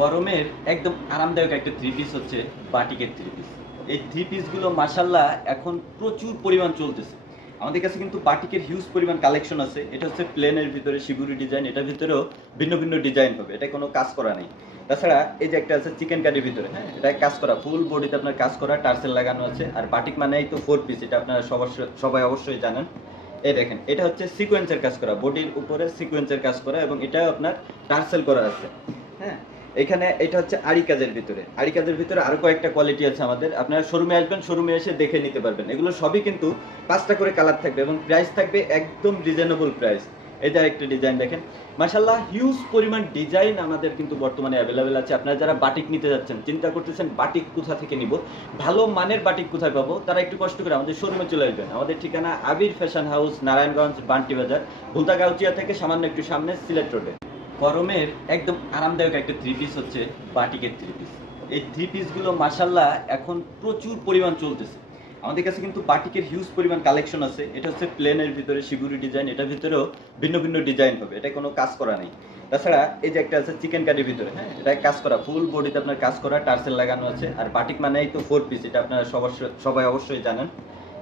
গরমের একদম আরামদায়ক একটা থ্রি পিস হচ্ছে বাটিকের থ্রি পিস। এই থ্রি পিসগুলো মাসাল্লাহ এখন প্রচুর পরিমাণ চলতেছে। আমাদের কাছে কিন্তু বাটিকের হিউজ পরিমাণ কালেকশন আছে। এটা হচ্ছে প্লেনের ভিতরে শিবুরি ডিজাইন, এটার ভিতরেও ভিন্ন ভিন্ন ডিজাইন হবে, এটা কোনো কাজ করা নেই। তাছাড়া এই যে একটা আছে চিকেন কারির ভিতরে, হ্যাঁ, এটা কাজ করা, ফুল বডিতে আপনার কাজ করা, টার্সেল লাগানো আছে। আর বাটিক মানেই তো ফোর পিস, এটা আপনারা সবাই অবশ্যই জানেন। এই দেখেন, এটা হচ্ছে সিকোয়েন্সের কাজ করা, বডির উপরে সিকোয়েন্সের কাজ করা, এবং এটাও আপনার টার্সেল করা আছে। হ্যাঁ, এখানে এটা হচ্ছে আড়ি কাজের ভিতরে। আড়ি কাজের ভিতরে আরো কয়েকটা কোয়ালিটি আছে আমাদের। আপনারা শোরুমে আসবেন, শোরুমে এসে দেখে নিতে পারবেন। এগুলো সবই কিন্তু 5টা করে কালার থাকবে এবং প্রাইস থাকবে একদম রিজনেবল প্রাইস। এটা একটা ডিজাইন দেখেন, মাশাআল্লাহ হিউজ পরিমাণ ডিজাইন আমাদের কিন্তু বর্তমানে অ্যাভেলেবেল আছে। আপনারা যারা বাটিক নিতে যাচ্ছেন, চিন্তা করতেছেন বাটিক কোথা থেকে নিব, ভালো মানের বাটিক কোথায় পাবো, তারা একটু কষ্ট করে আমাদের শোরুমে চলে আসবেন। আমাদের ঠিকানা আবির ফ্যাশন হাউস, নারায়ণগঞ্জ, বান্টি বাজার, ভুলতা গাউচিয়া থেকে সামান্য একটু সামনে, সিলেট রোডে। গরমের একদম আরামদায়ক একটা থ্রি পিস হচ্ছে বাটিকের থ্রি পিস। এই থ্রি পিসগুলো মাসাল্লাহ এখন প্রচুর পরিমাণ চলতেছে। আমাদের কাছে কিন্তু বাটিকের হিউজ পরিমাণ কালেকশন আছে। এটা হচ্ছে প্লেনের ভিতরে শিবুরি ডিজাইন, এটার ভিতরেও ভিন্ন ভিন্ন ডিজাইন হবে, এটা কোনো কাজ করা নেই। তাছাড়া এই যে একটা আছে চিকেন কারির ভিতরে, হ্যাঁ, এটা কাজ করা, ফুল বডিতে আপনার কাজ করা, টার্সেল লাগানো আছে। আর বাটিক মানেই তো ফোর পিস, এটা আপনারা সবাই অবশ্যই জানেন।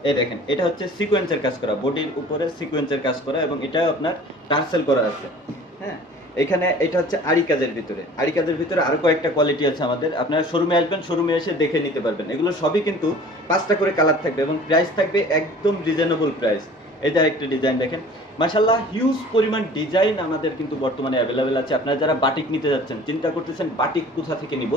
এই দেখেন, এটা হচ্ছে সিকোয়েন্সের কাজ করা, বডির উপরে সিকোয়েন্সের কাজ করা, এবং এটাও আপনার টার্সেল করা আছে। হ্যাঁ, এখানে এটা হচ্ছে আড়ি কাজের ভিতরে। আড়ি কাজের ভিতরে আরো কয়েকটা কোয়ালিটি আছে আমাদের। আপনারা শোরুমে আসবেন, শোরুমে এসে দেখে নিতে পারবেন। এগুলো সবই কিন্তু 5টা করে কালার থাকবে এবং প্রাইস থাকবে একদম রিজনেবল প্রাইস। এটা একটা ডিজাইন দেখেন, মাশাআল্লাহ হিউজ পরিমাণ ডিজাইন আমাদের কিন্তু বর্তমানে অ্যাভেলেবেল আছে। আপনারা যারা বাটিক নিতে যাচ্ছেন, চিন্তা করতেছেন বাটিক কোথা থেকে নিব,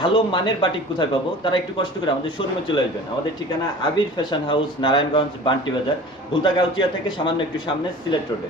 ভালো মানের বাটিক কোথায় পাবো, তারা একটু কষ্ট করে আমাদের শোরুমে চলে আসবেন। আমাদের ঠিকানা আবির ফ্যাশন হাউস, নারায়ণগঞ্জ, বান্টি বাজার, ভুলতা গাউচিয়া থেকে সামান্য একটু সামনে, সিলেট রোডে।